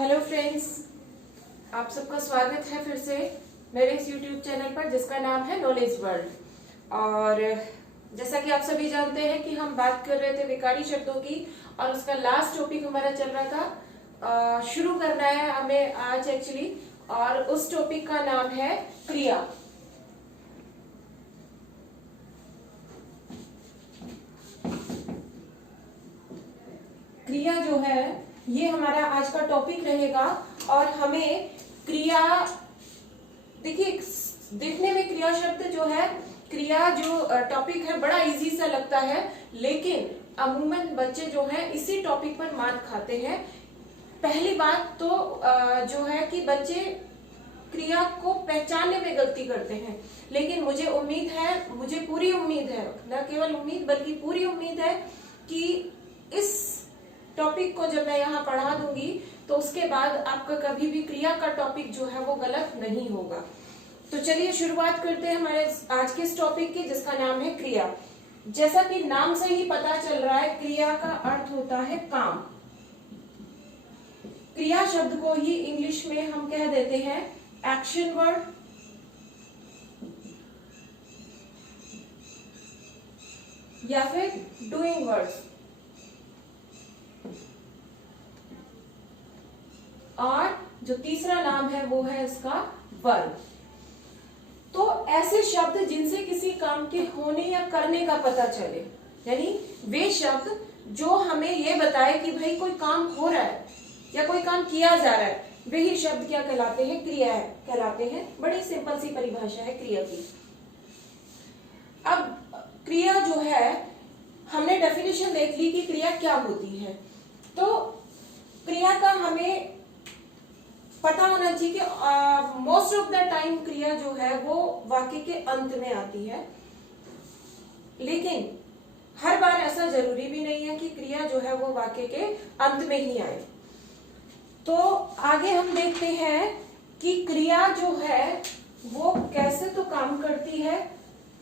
Hello friends, आप सबका स्वागत है फिर से मेरे इस YouTube चैनल पर जिसका नाम है नॉलेज वर्ल्ड। और जैसा कि आप सभी जानते हैं कि हम बात कर रहे थे विकारी शब्दों की और उसका लास्ट टॉपिक हमारा चल रहा था। शुरू करना है हमें आज एक्चुअली, और उस टॉपिक का नाम है क्रिया। क्रिया जो है ये हमारा आज का टॉपिक रहेगा। और हमें क्रिया, देखिए देखने में क्रिया शब्द जो है, क्रिया जो टॉपिक है बड़ा इजी सा लगता है, लेकिन अमूमन बच्चे जो हैं इसी टॉपिक पर मार खाते हैं। पहली बात तो जो है कि बच्चे क्रिया को पहचानने में गलती करते हैं। लेकिन मुझे उम्मीद है, मुझे पूरी उम्मीद है, न केवल उम्मीद बल्कि पूरी उम्मीद है कि इस टॉपिक को जब मैं यहाँ पढ़ा दूंगी तो उसके बाद आपका कभी भी क्रिया का टॉपिक जो है वो गलत नहीं होगा। तो चलिए शुरुआत करते हैं हमारे आज के इस टॉपिक की, जिसका नाम है क्रिया। जैसा कि नाम से ही पता चल रहा है, क्रिया का अर्थ होता है काम। क्रिया शब्द को ही इंग्लिश में हम कह देते हैं एक्शन वर्ड, या फिर डूइंग वर्ड्स। और जो तीसरा नाम है वो है इसका वर्ब। तो ऐसे शब्द जिनसे किसी काम के होने या करने का पता चले, यानी वे शब्द जो हमें ये बताए कि भाई कोई काम हो रहा है या कोई काम किया जा रहा है, वही शब्द क्या कहलाते हैं? क्रिया कहलाते हैं। बड़ी सिंपल सी परिभाषा है क्रिया की। अब क्रिया जो है, हमने डेफिनेशन देख ली कि क्रिया क्या होती है। तो क्रिया का हमें पता होना चाहिए कि मोस्ट ऑफ द टाइम क्रिया जो है वो वाक्य के अंत में आती है, लेकिन हर बार ऐसा जरूरी भी नहीं है कि क्रिया जो है वो वाक्य के अंत में ही आए। तो आगे हम देखते हैं कि क्रिया जो है वो कैसे तो काम करती है,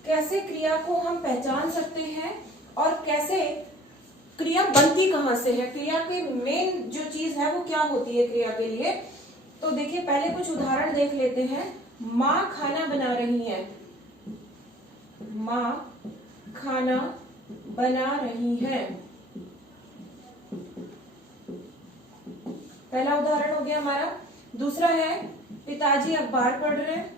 कैसे क्रिया को हम पहचान सकते हैं, और कैसे क्रिया बनती कहाँ से है, क्रिया के मेन जो चीज है वो क्या होती है क्रिया के लिए। तो देखिए पहले कुछ उदाहरण देख लेते हैं। माँ खाना बना रही है, माँ खाना बना रही है, पहला उदाहरण हो गया हमारा। दूसरा है पिताजी अखबार पढ़ रहे हैं,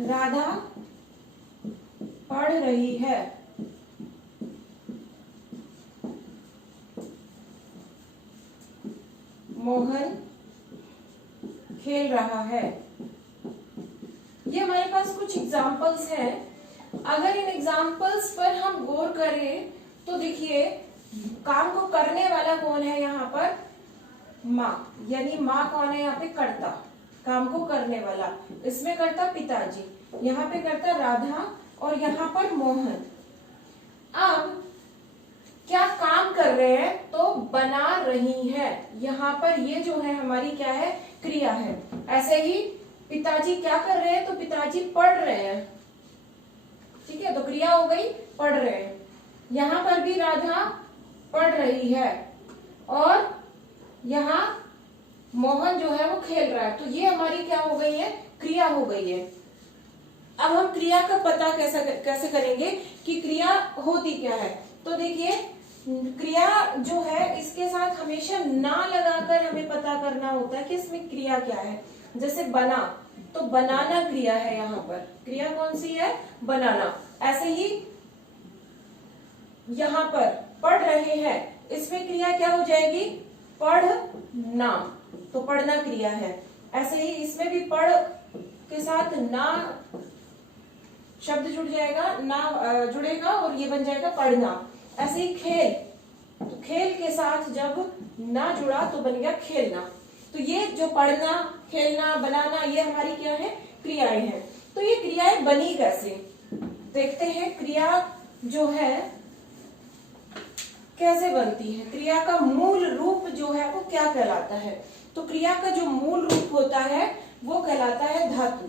राधा पढ़ रही है, मोहन खेल रहा है। ये हमारे पास कुछ एग्जाम्पल्स हैं। अगर इन एग्जाम्पल्स पर हम गौर करें तो देखिए काम को करने वाला कौन है यहाँ पर? माँ, यानी माँ कौन है यहाँ पे? कर्ता, काम को करने वाला। इसमें करता पिताजी, यहाँ पे करता राधा, और यहाँ पर मोहन। अब क्या काम कर रहे हैं? तो बना रही है। यहाँ पर ये जो है हमारी क्या है? क्रिया है। ऐसे ही पिताजी क्या कर रहे हैं? तो पिताजी पढ़ रहे हैं, ठीक है, तो क्रिया हो गई पढ़ रहे हैं। यहाँ पर भी राधा पढ़ रही है, और यहाँ मोहन जो है वो खेल रहा है। तो ये हमारी क्या हो गई है? क्रिया हो गई है। अब हम क्रिया का पता कैसे करेंगे कि क्रिया होती क्या है? तो देखिए क्रिया जो है इसके साथ हमेशा ना लगाकर हमें पता करना होता है कि इसमें क्रिया क्या है। जैसे बना, तो बनाना क्रिया है, यहाँ पर क्रिया कौन सी है? बनाना। ऐसे ही यहाँ पर पढ़ रहे हैं, इसमें क्रिया क्या हो जाएगी? पढ़ना, तो पढ़ना क्रिया है। ऐसे ही इसमें भी पढ़ के साथ ना शब्द जुड़ जाएगा, ना जुड़ेगा और ये बन जाएगा पढ़ना। ऐसे ही खेल, तो खेल के साथ जब ना जुड़ा तो बन गया खेलना। तो ये जो पढ़ना, खेलना, बनाना, ये हमारी क्या है? क्रियाएं हैं। तो ये क्रियाएं बनी कैसे? देखते हैं क्रिया जो है कैसे बनती है। क्रिया का मूल रूप जो है वो क्या कहलाता है? तो क्रिया का जो मूल रूप होता है वो कहलाता है धातु।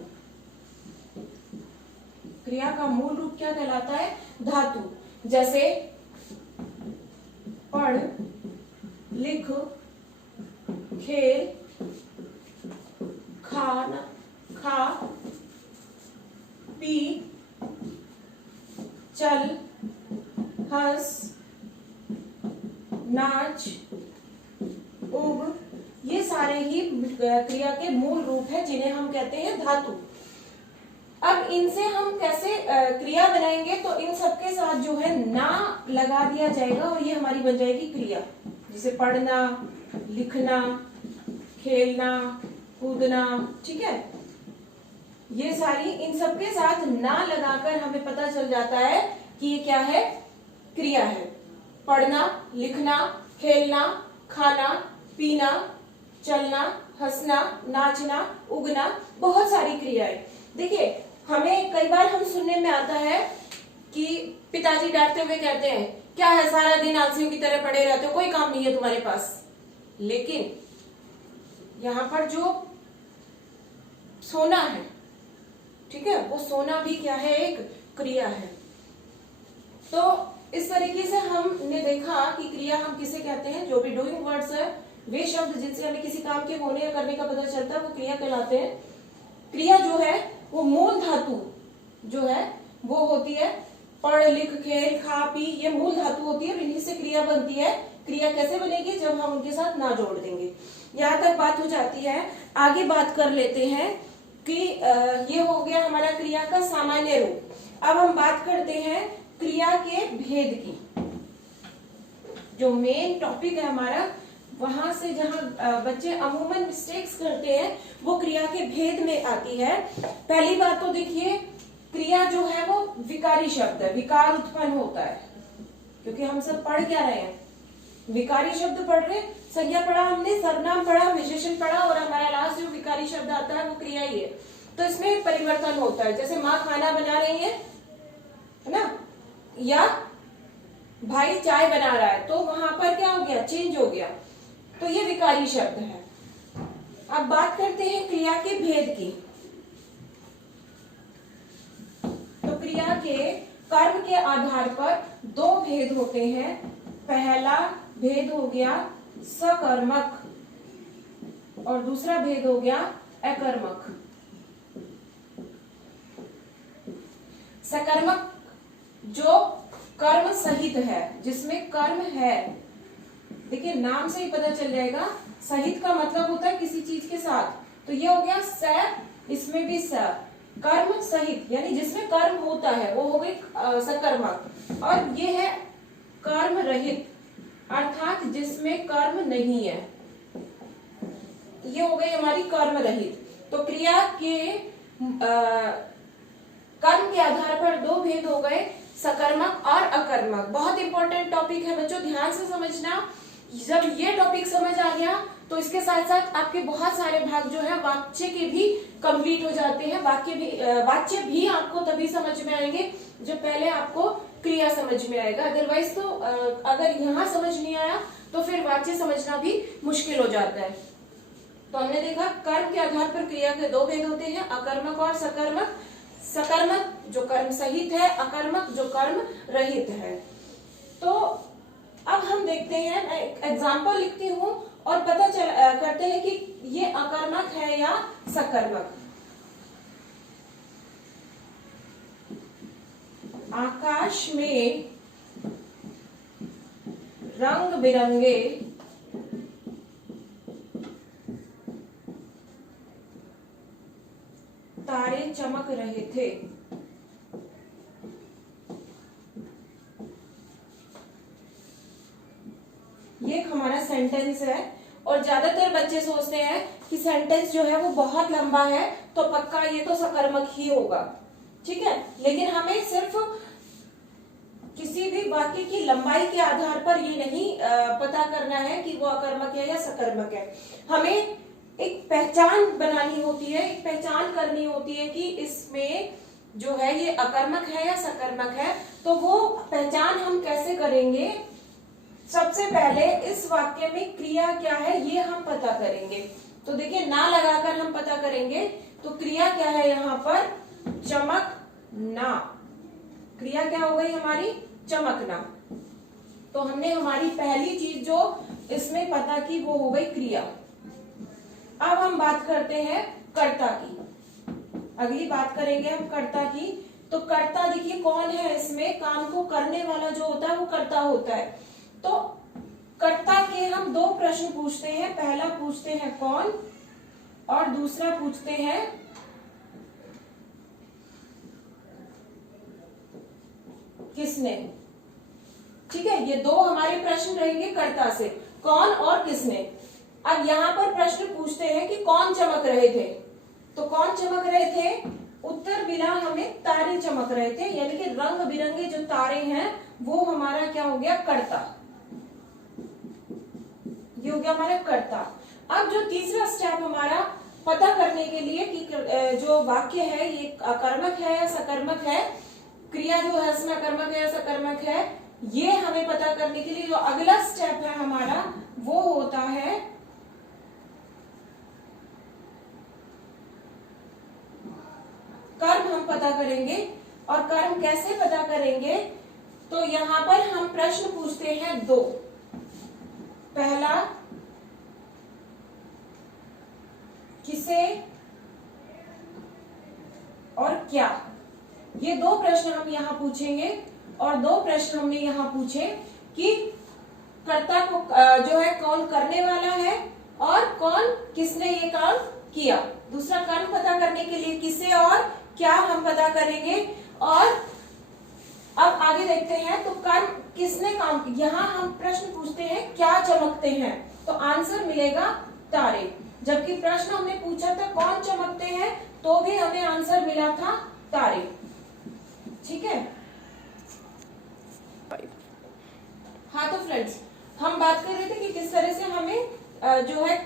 क्रिया का मूल रूप क्या कहलाता है? धातु। जैसे पढ़, लिख, खेल, खाना, खा, पी, चल, हंस, नाच, उग, ये सारे ही क्रिया के मूल रूप है जिन्हें हम कहते हैं धातु। अब इनसे हम कैसे क्रिया बनाएंगे? तो इन सबके साथ जो है ना लगा दिया जाएगा और ये हमारी बन जाएगी क्रिया। जैसे पढ़ना, लिखना, खेलना, कूदना, ठीक है। ये सारी इन सबके साथ ना लगाकर हमें पता चल जाता है कि ये क्या है? क्रिया है। पढ़ना, लिखना, खेलना, खाना, पीना, चलना, हंसना, नाचना, उगना, बहुत सारी क्रियाएं। देखिए, हमें कई बार हम सुनने में आता है कि पिताजी डांटते हुए कहते हैं, क्या है सारा दिन आलसियों की तरह पड़े रहते हो, कोई काम नहीं है तुम्हारे पास। लेकिन यहाँ पर जो सोना है, ठीक है, वो सोना भी क्या है? एक क्रिया है। तो इस तरीके से हमने देखा कि क्रिया हम किसे कहते हैं। जो भी डूइंग वर्ड्स है, वे शब्द जिनसे हमें किसी काम के होने या करने का पता चलता है, वो क्रिया कहलाते हैं। क्रिया जो है वो मूल धातु जो है वो होती है पढ़, लिख, खेल, खा, पी, ये मूल धातु होती है और इन्हीं से क्रिया बनती है। क्रिया कैसे बनेगी? जब हम उनके साथ ना जोड़ देंगे। यहाँ तक बात हो जाती है। आगे बात कर लेते हैं कि ये हो गया हमारा क्रिया का सामान्य रूप। अब हम बात करते हैं क्रिया के भेद की। जो मेन टॉपिक है हमारा, वहां से जहां बच्चे अमूमन मिस्टेक्स करते हैं, वो क्रिया के भेद में आती है। पहली बात तो देखिए, क्रिया जो है वो विकारी शब्द है, विकार उत्पन्न होता है। क्योंकि हम सब पढ़ क्या रहे हैं? विकारी शब्द पढ़ रहे। संज्ञा पढ़ा हमने, सर्वनाम पढ़ा, विशेषण पढ़ा और हमारा लास्ट जो विकारी शब्द आता है वो क्रिया ही है। तो इसमें परिवर्तन होता है। जैसे माँ खाना बना रही है ना, या भाई चाय बना रहा है, तो वहां पर क्या हो गया? चेंज हो गया। तो ये विकारी शब्द है। अब बात करते हैं क्रिया के भेद की। तो क्रिया के कर्म के आधार पर दो भेद होते हैं। पहला भेद हो गया सकर्मक और दूसरा भेद हो गया अकर्मक। सकर्मक जो कर्म सहित है, जिसमें कर्म है। देखिए, नाम से ही पता चल जाएगा। सहित का मतलब होता है किसी चीज के साथ। तो ये हो गया स, इसमें भी स, कर्म सहित, यानी जिसमें कर्म होता है वो हो गई सकर्मक। और ये है कर्म रहित, अर्थात जिसमें कर्म नहीं है, ये हो गई हमारी कर्म रहित। तो क्रिया के कर्म के आधार पर दो भेद हो गए, सकर्मक और अकर्मक। बहुत इंपॉर्टेंट टॉपिक है बच्चों, ध्यान से समझना। जब ये टॉपिक समझ आ गया तो इसके साथ साथ आपके बहुत सारे भाग जो है वाक्य के भी कंप्लीट हो जाते हैं। वाक्य भी आपको तभी समझ में आएंगे जब पहले आपको क्रिया समझ में आएगा। अदरवाइज तो अगर यहाँ समझ नहीं आया तो फिर वाक्य समझना भी मुश्किल हो जाता है। तो हमने देखा कर्म के आधार पर क्रिया के दो भेद होते हैं, अकर्मक और सकर्मक। सकर्मक जो कर्म सहित है, अकर्मक जो कर्म रहित है। तो अब हम देखते हैं, मैं एग्जाम्पल लिखती हूँ और पता करते हैं कि ये अकर्मक है या सकर्मक। आकाश में रंग बिरंगे तारे चमक रहे थे। ये एक हमारा सेंटेंस है और ज्यादातर बच्चे सोचते हैं कि सेंटेंस जो है वो बहुत लंबा है तो पक्का ये तो सकर्मक ही होगा, ठीक है। लेकिन हमें सिर्फ किसी भी वाक्य की लंबाई के आधार पर ये नहीं पता करना है कि वो अकर्मक है या सकर्मक है। हमें एक पहचान बनानी होती है, एक पहचान करनी होती है कि इसमें जो है ये अकर्मक है या सकर्मक है। तो वो पहचान हम कैसे करेंगे? सबसे पहले इस वाक्य में क्रिया क्या है ये हम पता करेंगे। तो देखिए ना लगाकर हम पता करेंगे, तो क्रिया क्या है यहाँ पर, चमकना। क्रिया क्या हो गई हमारी, चमकना। तो हमने हमारी पहली चीज जो इसमें पता की वो हो गई क्रिया। अब हम बात करते हैं कर्ता की। अगली बात करेंगे हम कर्ता की। तो कर्ता देखिए कौन है, इसमें काम को करने वाला जो होता है वो कर्ता होता है। तो कर्ता के हम दो प्रश्न पूछते हैं, पहला पूछते हैं कौन और दूसरा पूछते हैं किसने। ठीक है, ये दो हमारे प्रश्न रहेंगे कर्ता से, कौन और किसने। अब यहाँ पर प्रश्न पूछते हैं कि कौन चमक रहे थे, तो कौन चमक रहे थे, उत्तर मिला हमें तारे चमक रहे थे, यानी कि रंग बिरंगे जो तारे हैं वो हमारा क्या हो गया, कर्ता। ये हो गया हमारा कर्ता। अब जो तीसरा स्टेप हमारा पता करने के लिए कि जो वाक्य है ये अकर्मक है या सकर्मक है, क्रिया जो है इसमें अकर्मक है या सकर्मक है, ये हमें पता करने के लिए जो अगला स्टेप है हमारा वो होता है कर्म। हम पता करेंगे, और कर्म कैसे पता करेंगे, तो यहां पर हम प्रश्न पूछते हैं दो। पहला किसे और क्या, ये दो प्रश्न हम यहां पूछेंगे। और दो प्रश्न हमने यहां पूछे कि कर्ता को जो है कौन करने वाला है और कौन किसने ये काम किया। दूसरा कर्म पता करने के लिए किसे और क्या हम पता करेंगे। और अब आगे देखते हैं, तो कर्म किसने काम किया, यहाँ हम प्रश्न पूछते हैं क्या चमकते हैं, तो आंसर मिलेगा तारे। जबकि प्रश्न हमने पूछा था कौन चमकते हैं, तो भी हमें आंसर मिला था तारे। ठीक है, हाँ तो फ्रेंड्स हम बात कर रहे थे कि किस तरह से हमें जो है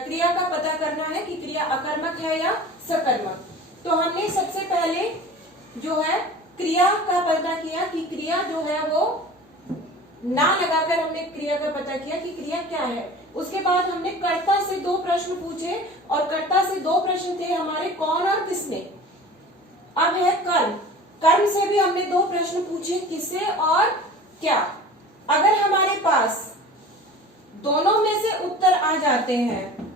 क्रिया का पता करना है कि क्रिया अकर्मक है या सकर्मक। तो हमने सबसे पहले जो है क्रिया का पता किया कि क्रिया जो है वो ना लगाकर हमने क्रिया का पता किया कि क्रिया क्या है। उसके बाद हमने कर्ता से दो प्रश्न पूछे, और कर्ता से दो प्रश्न थे हमारे कौन और किसने। अब है कर्म, कर्म से भी हमने दो प्रश्न पूछे, किसे और क्या। अगर हमारे पास दोनों में से उत्तर आ जाते हैं,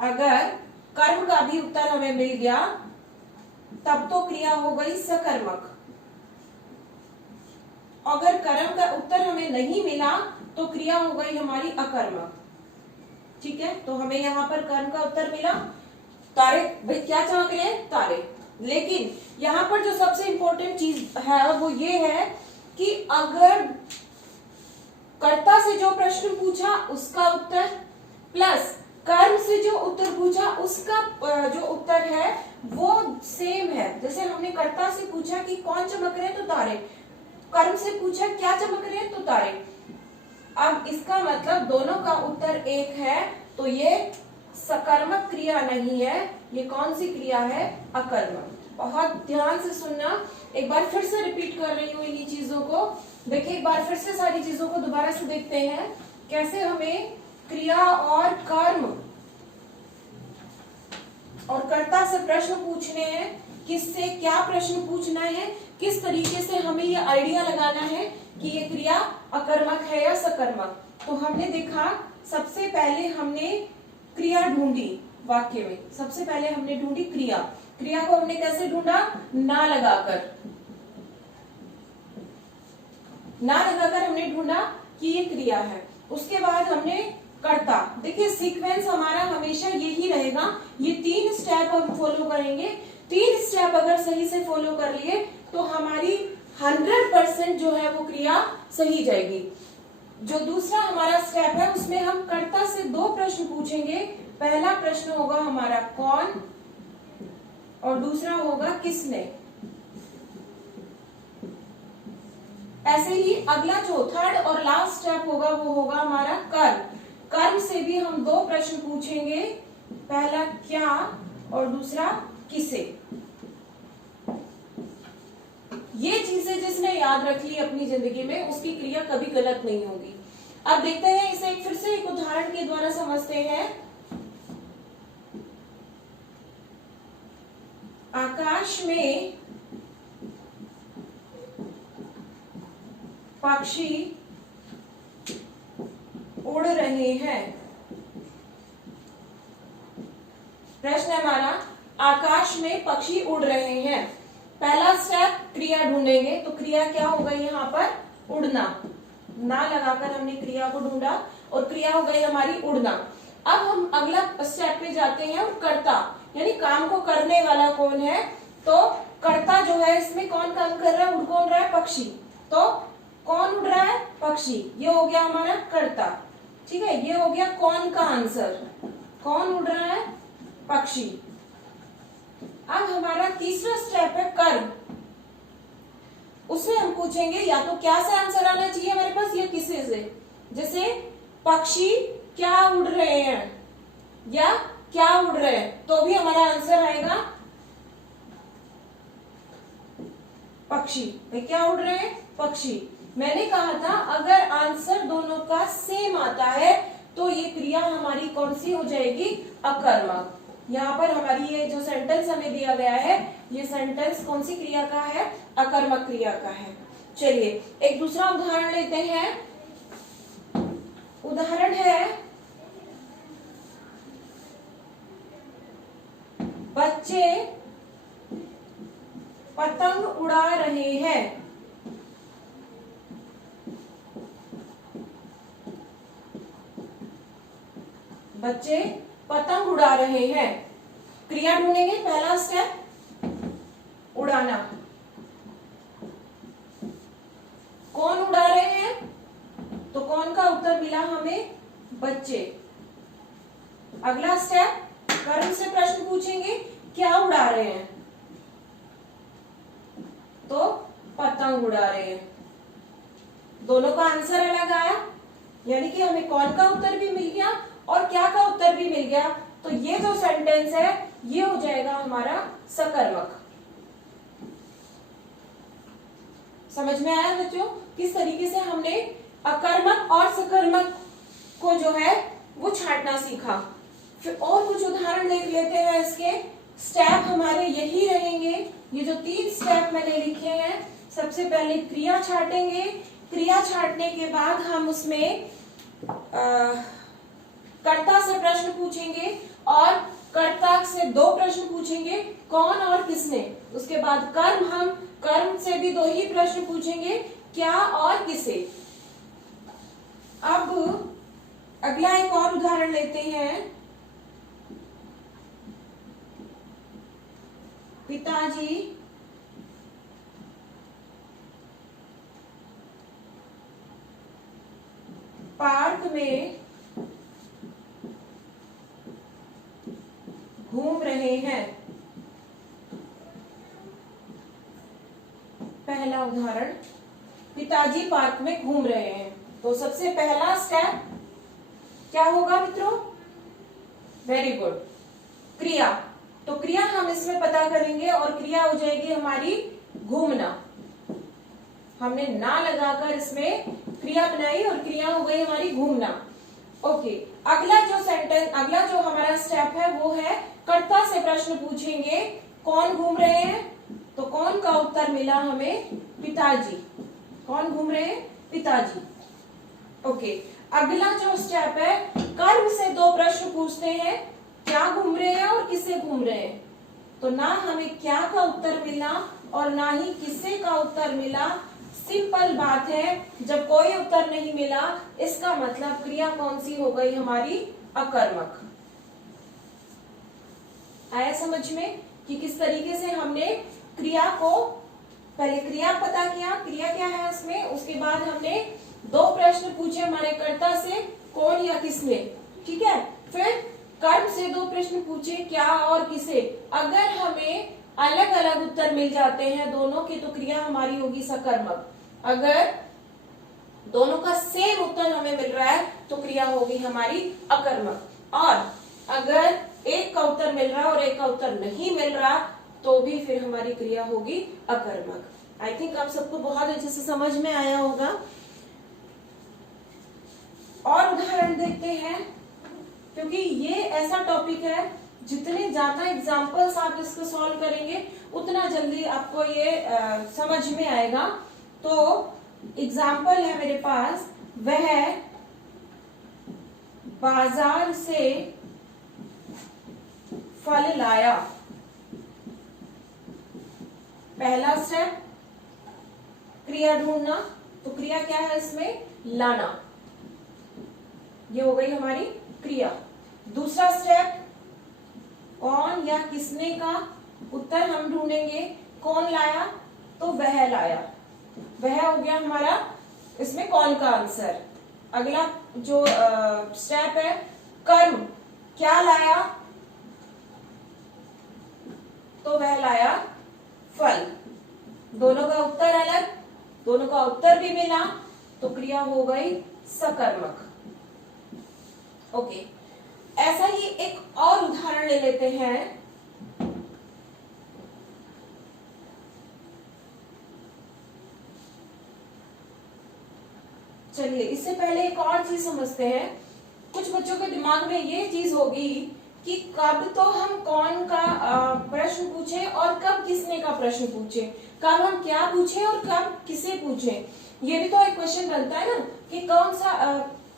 अगर कर्म का भी उत्तर हमें मिल गया तब तो क्रिया हो गई सकर्मक। अगर कर्म का उत्तर हमें नहीं मिला तो क्रिया हो गई हमारी अकर्मक। ठीक है, तो हमें यहाँ पर कर्म का उत्तर मिला तारे। भाई क्या चमक रहे हैं, तारे। लेकिन यहाँ पर जो सबसे इंपॉर्टेंट चीज है वो ये है कि अगर कर्ता से जो प्रश्न पूछा उसका उत्तर प्लस कर्म से जो उत्तर पूछा उसका जो उत्तर है वो सेम है। जैसे हमने कर्ता से पूछा कि कौन चमक रहे हैं, तो तारे। कर्म से पूछा क्या चमक रहे हैं, तो तारे। अब इसका मतलब दोनों का उत्तर एक है, तो ये सकर्मक क्रिया नहीं है, ये कौन सी क्रिया है, अकर्मक। बहुत ध्यान से सुनना, एक बार फिर से रिपीट कर रही हूँ इन्हीं चीजों को। देखिए एक बार फिर से सारी चीजों को दोबारा से देखते हैं, कैसे हमें क्रिया और कर्म और कर्ता से प्रश्न पूछने हैं, किससे क्या प्रश्न पूछना है, किस तरीके से हमें ये आइडिया लगाना है कि ये क्रिया अकर्मक है या सकर्मक। तो हमने देखा, सबसे पहले हमने क्रिया ढूंढी वाक्य में, सबसे पहले हमने ढूंढी क्रिया। क्रिया को हमने कैसे ढूंढा, ना लगाकर हमने ढूंढा कि ये क्रिया है। उसके बाद हमने कर्ता। देखिए सीक्वेंस हमारा हमेशा यही रहेगा, ये 3 स्टेप हम फॉलो करेंगे। 3 स्टेप अगर सही से फॉलो कर लिए तो हमारी 100% जो है वो क्रिया सही जाएगी। जो दूसरा हमारा स्टेप है उसमें हम कर्ता से 2 प्रश्न पूछेंगे। पहला प्रश्न होगा हमारा कौन और दूसरा होगा किसने। ऐसे ही अगला जो थर्ड और लास्ट स्टेप होगा वो होगा हमारा कर्म। कर्म से भी हम 2 प्रश्न पूछेंगे, पहला क्या और दूसरा किसे। ये चीजें जिसने याद रख ली अपनी जिंदगी में उसकी क्रिया कभी गलत नहीं होगी। अब देखते हैं इसे फिर से एक उदाहरण के द्वारा समझते हैं। आकाश में पक्षी उड़ रहे हैं। प्रश्न है हमारा, आकाश में पक्षी उड़ रहे हैं। पहला स्टेप क्रिया ढूंढेंगे, तो क्रिया क्या होगा यहाँ पर? उड़ना। ना लगाकर हमने क्रिया को ढूंढा और क्रिया हो गई हमारी उड़ना। अब हम अगला स्टेप पे जाते हैं, कर्ता यानी काम को करने वाला कौन है? तो कर्ता जो है इसमें कौन काम कर रहा है? उड़ कौन रहा है? पक्षी। तो कौन उड़ रहा है? पक्षी। ये हो गया हमारा कर्ता। ठीक है, ये हो गया कौन का आंसर। कौन उड़ रहा है? पक्षी। अब हमारा तीसरा स्टेप है कर्म। उसमें हम पूछेंगे या तो क्या से आंसर आना चाहिए हमारे पास या किसे से। जैसे पक्षी क्या उड़ रहे हैं या क्या उड़ रहे हैं, तो भी हमारा आंसर आएगा पक्षी। भाई क्या उड़ रहे हैं? पक्षी। मैंने कहा था अगर आंसर दोनों का सेम आता है तो ये क्रिया हमारी कौन सी हो जाएगी? अकर्मक। यहाँ पर हमारी ये जो सेंटेंस हमें दिया गया है, ये सेंटेंस कौन सी क्रिया का है? अकर्मक क्रिया का है। चलिए एक दूसरा उदाहरण लेते हैं। उदाहरण है, बच्चे पतंग उड़ा रहे हैं। बच्चे पतंग उड़ा रहे हैं। क्रिया ढूंढेंगे। पहला स्टेप उड़ाना। कौन उड़ा रहे हैं? तो कौन का उत्तर मिला हमें? बच्चे। अगला स्टेप कर्म से प्रश्न पूछेंगे, क्या उड़ा रहे हैं? तो पतंग उड़ा रहे हैं। दोनों का आंसर अलग आया, यानी कि हमें कौन का उत्तर भी मिल गया और क्या का उत्तर भी मिल गया। तो ये जो सेंटेंस है ये हो जाएगा हमारा सकर्मक। समझ में आया बच्चों किस तरीके से हमने अकर्मक और सकर्मक को जो है वो छांटना सीखा। फिर और कुछ उदाहरण देख लेते हैं। इसके स्टेप हमारे यही रहेंगे। ये जो 3 स्टेप मैंने लिखे हैं, सबसे पहले क्रिया छाटेंगे। क्रिया छाटने के बाद हम उसमें कर्ता से प्रश्न पूछेंगे और कर्ता से 2 प्रश्न पूछेंगे, कौन और किसने। उसके बाद कर्म, हम कर्म से भी 2 ही प्रश्न पूछेंगे, क्या और किसे। अब अगला एक और उदाहरण लेते हैं। पिताजी पार्क में घूम रहे हैं। पहला उदाहरण, पिताजी पार्क में घूम रहे हैं। तो सबसे पहला स्टेप क्या होगा मित्रों? वेरी गुड, क्रिया। तो क्रिया हम इसमें पता करेंगे और क्रिया हो जाएगी हमारी घूमना। हमने ना लगाकर इसमें क्रिया बनाई और क्रिया हो गई हमारी घूमना। ओके, अगला जो हमारा स्टेप है वो है कर्ता से प्रश्न पूछेंगे, कौन घूम रहे हैं। तो कौन का उत्तर मिला हमें? पिताजी। कौन घूम रहे हैं? पिताजी। ओके, अगला जो स्टेप है कर्म से 2 प्रश्न पूछते हैं, क्या घूम रहे हैं और किससे घूम रहे हैं। तो ना हमें क्या का उत्तर मिला और ना ही किससे का उत्तर मिला। सिंपल बात है, जब कोई उत्तर नहीं मिला इसका मतलब क्रिया कौन सी हो गई हमारी? अकर्मक। आया समझ में कि किस तरीके से हमने क्रिया को, पहले क्रिया पता किया, क्रिया क्या है उसमें, उसके बाद हमने 2 प्रश्न पूछे हमारे कर्ता से, कौन या किसने। ठीक है, फिर कर्म से 2 प्रश्न पूछे, क्या और किसे। अगर हमें अलग अलग उत्तर मिल जाते हैं दोनों के तो क्रिया हमारी होगी सकर्मक। अगर दोनों का सेम उत्तर हमें मिल रहा है तो क्रिया होगी हमारी अकर्मक। और अगर एक का उत्तर मिल रहा है और एक का उत्तर नहीं मिल रहा तो भी फिर हमारी क्रिया होगी अकर्मक। आई थिंक आप सबको बहुत अच्छे से समझ में आया होगा। और उदाहरण देखते हैं, क्योंकि ये ऐसा टॉपिक है जितने ज्यादा एग्जाम्पल्स आप इसको सॉल्व करेंगे उतना जल्दी आपको ये समझ में आएगा। तो एग्जाम्पल है मेरे पास, वह बाजार से फल लाया। पहला स्टेप क्रिया ढूंढना, तो क्रिया क्या है इसमें, लाना, ये हो गई हमारी क्रिया। दूसरा स्टेप कौन या किसने का उत्तर हम ढूंढेंगे, कौन लाया, तो वह लाया, वह हो गया हमारा इसमें कौन का आंसर। अगला जो स्टेप है कर्म, क्या लाया, तो वह लाया फल। दोनों का उत्तर अलग, दोनों का उत्तर भी मिला, तो क्रिया हो गई सकर्मक। ओके, ऐसा ही एक और उदाहरण ले लेते हैं। चलिए इससे पहले एक और चीज समझते हैं। कुछ बच्चों के दिमाग में ये चीज होगी कि कब तो हम कौन का प्रश्न पूछे और कब किसने का प्रश्न पूछे, कब हम क्या पूछे और कब किसे पूछे। ये भी तो एक क्वेश्चन बनता है ना कि कौन सा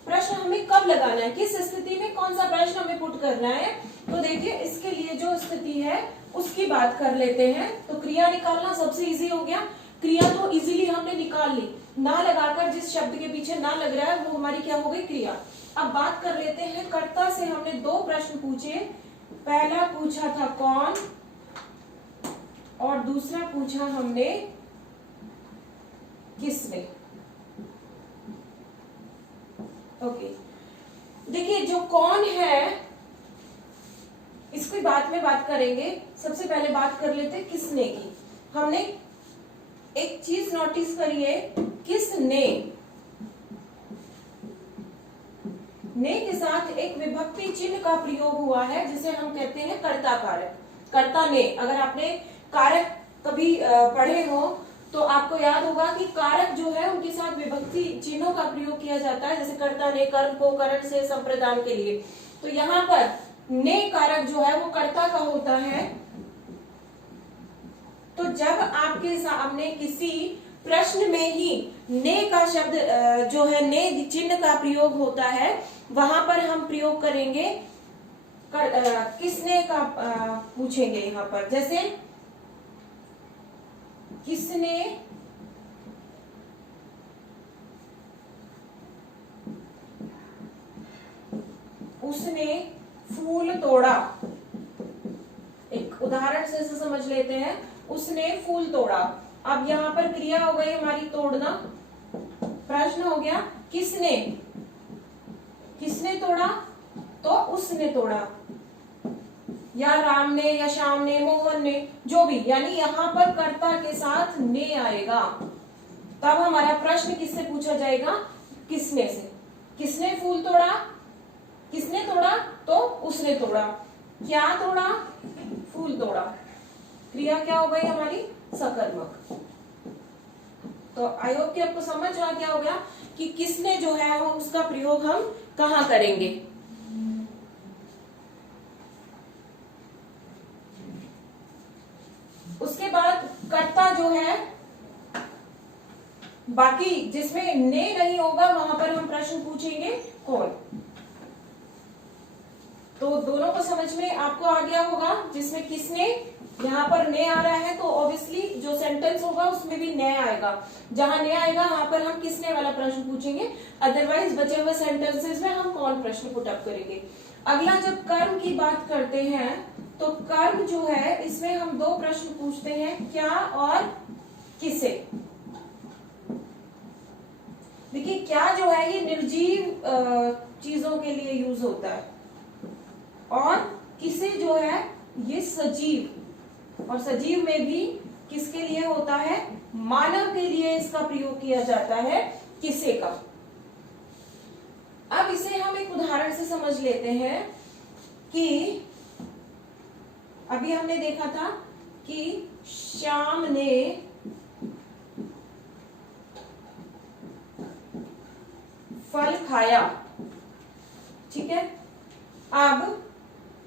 प्रश्न हमें कब लगाना है, किस स्थिति में कौन सा प्रश्न हमें पुट करना है। तो देखिए इसके लिए जो स्थिति है उसकी बात कर लेते हैं। तो क्रिया निकालना सबसे इजी हो गया, क्रिया तो इजीली हमने निकाल ली, ना लगाकर जिस शब्द के पीछे ना लग रहा है वो हमारी क्या हो गई, क्रिया। अब बात कर लेते हैं कर्ता से। हमने दो प्रश्न पूछे, पहला पूछा था कौन और दूसरा पूछा हमने किसने। ओके, देखिए जो कौन है इसकी बात में बात करेंगे। सबसे पहले बात कर लेते हैं किसने की। हमने एक चीज नोटिस करिए, किसने, ने के साथ एक विभक्ति चिन्ह का प्रयोग हुआ है जिसे हम कहते हैं कर्ता कारक। कर्ता ने, अगर आपने कारक कभी पढ़े हो तो आपको याद होगा कि कारक जो है उनके साथ विभक्ति चिन्हों का प्रयोग किया जाता है, जैसे कर्ता ने कर्म को करण से संप्रदान के लिए। तो यहाँ पर ने कारक जो है वो कर्ता का होता है। तो जब आपके सामने किसी प्रश्न में ही ने का शब्द जो है ने चिन्ह का प्रयोग होता है, वहां पर हम प्रयोग करेंगे किसने का पूछेंगे। यहाँ पर जैसे किसने उसने फूल तोड़ा। एक उदाहरण से समझ लेते हैं, उसने फूल तोड़ा। अब यहाँ पर क्रिया हो गई हमारी तोड़ना, प्रश्न हो गया किसने, किसने तोड़ा, तो उसने तोड़ा, या राम ने या श्याम ने मोहन ने, जो भी, यानी यहाँ पर कर्ता के साथ ने आएगा। तब हमारा प्रश्न किससे पूछा जाएगा, किसने से। किसने फूल तोड़ा, किसने तोड़ा, तो उसने तोड़ा। क्या तोड़ा, फूल तोड़ा। क्रिया क्या हो गई हमारी, सकर्मक। तो आई होप कि आपको समझ आ गया होगा कि किसने जो है वो उसका प्रयोग हम कहाँ करेंगे। उसके बाद कर्ता जो है, बाकी जिसमें ने नहीं होगा वहां पर हम प्रश्न पूछेंगे कौन। तो दोनों को समझ में आपको आ गया होगा। जिसमें किसने, यहाँ पर ने आ रहा है तो ऑब्वियसली जो सेंटेंस होगा उसमें भी ने आएगा। जहां ने आएगा वहां पर हम किसने वाला प्रश्न पूछेंगे, अदरवाइज बचे हुए सेंटेंसेस में हम कौन प्रश्न पुट अप करेंगे। अगला जब कर्म की बात करते हैं तो कर्म जो है इसमें हम दो प्रश्न पूछते हैं, क्या और किसे। देखिए क्या जो है ये निर्जीव चीजों के लिए यूज होता है और किसे जो है ये सजीव, और सजीव में भी किसके लिए होता है, मानव के लिए इसका प्रयोग किया जाता है किसे का। अब इसे हम एक उदाहरण से समझ लेते हैं कि अभी हमने देखा था कि श्याम ने फल खाया, ठीक है। अब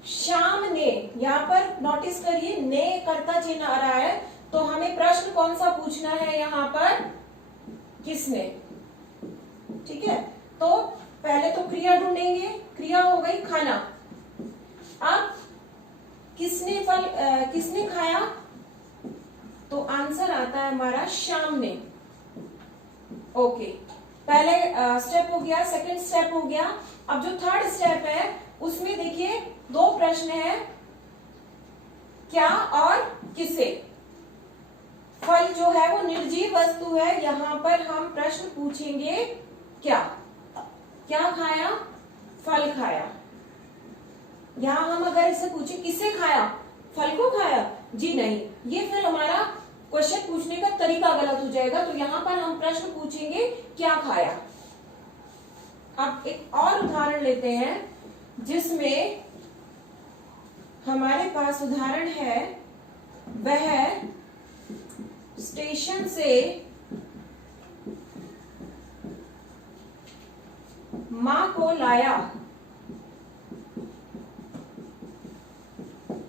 श्याम ने, यहाँ पर नोटिस करिए ने कर्ता चिन्ह आ रहा है, तो हमें प्रश्न कौन सा पूछना है यहाँ पर, किसने। ठीक है, तो पहले तो क्रिया ढूंढेंगे, क्रिया हो गई खाना। अब किसने खाया, तो आंसर आता है हमारा श्याम ने। ओके, पहले स्टेप हो गया, सेकंड स्टेप हो गया। अब जो थर्ड स्टेप है उसमें देखिए दो प्रश्न है, क्या और किसे। फल जो है वो निर्जीव वस्तु है, यहां पर हम प्रश्न पूछेंगे क्या। क्या खाया, फल खाया। यहां हम अगर इसे पूछे किसे खाया, फल को खाया, जी नहीं, ये फिर हमारा क्वेश्चन पूछने का तरीका गलत हो जाएगा। तो यहां पर हम प्रश्न पूछेंगे क्या खाया। अब एक और उदाहरण लेते हैं जिसमें हमारे पास उदाहरण है, वह स्टेशन से मां को लाया।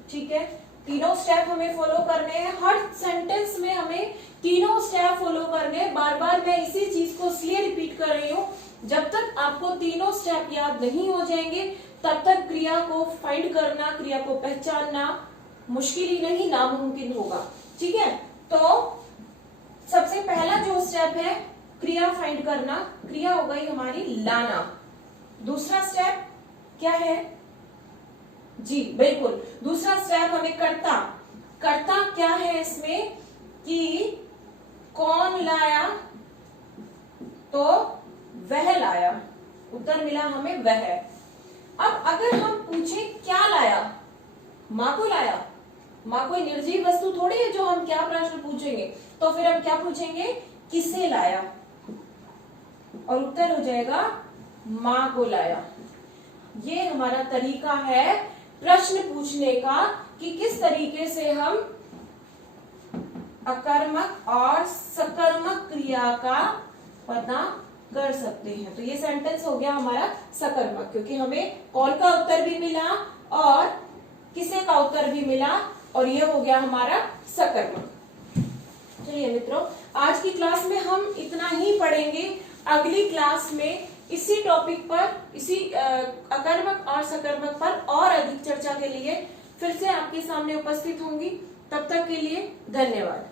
ठीक है, तीनों स्टेप हमें फॉलो करने हैं, हर सेंटेंस में हमें तीनों स्टेप फॉलो करने हैं। बार बार मैं इसी चीज को इसलिए रिपीट कर रही हूं, जब तक आपको तीनों स्टेप याद नहीं हो जाएंगे तब तक क्रिया को फाइंड करना, क्रिया को पहचानना मुश्किल ही नहीं, नामुमकिन होगा। ठीक है, तो सबसे पहला जो स्टेप है क्रिया फाइंड करना, क्रिया हो गई हमारी लाना। दूसरा स्टेप क्या है, जी बिल्कुल, दूसरा स्टेप हमें कर्ता। कर्ता क्या है इसमें कि कौन लाया, तो वह लाया, उत्तर मिला हमें वह। अब अगर हम पूछे क्या लाया, मां को लाया, मां कोई निर्जीव वस्तु थोड़ी है जो हम क्या प्रश्न पूछेंगे, तो फिर हम क्या पूछेंगे, किसे लाया, और उत्तर हो जाएगा मां को लाया। ये हमारा तरीका है प्रश्न पूछने का कि किस तरीके से हम अकर्मक और सकर्मक क्रिया का पता कर सकते हैं। तो ये सेंटेंस हो गया हमारा सकर्मक, क्योंकि हमें कौन का उत्तर भी मिला और किसे का उत्तर भी मिला, और ये हो गया हमारा सकर्मक। चलिए मित्रों, आज की क्लास में हम इतना ही पढ़ेंगे। अगली क्लास में इसी टॉपिक पर, इसी अकर्मक और सकर्मक पर और अधिक चर्चा के लिए फिर से आपके सामने उपस्थित होंगी। तब तक के लिए धन्यवाद।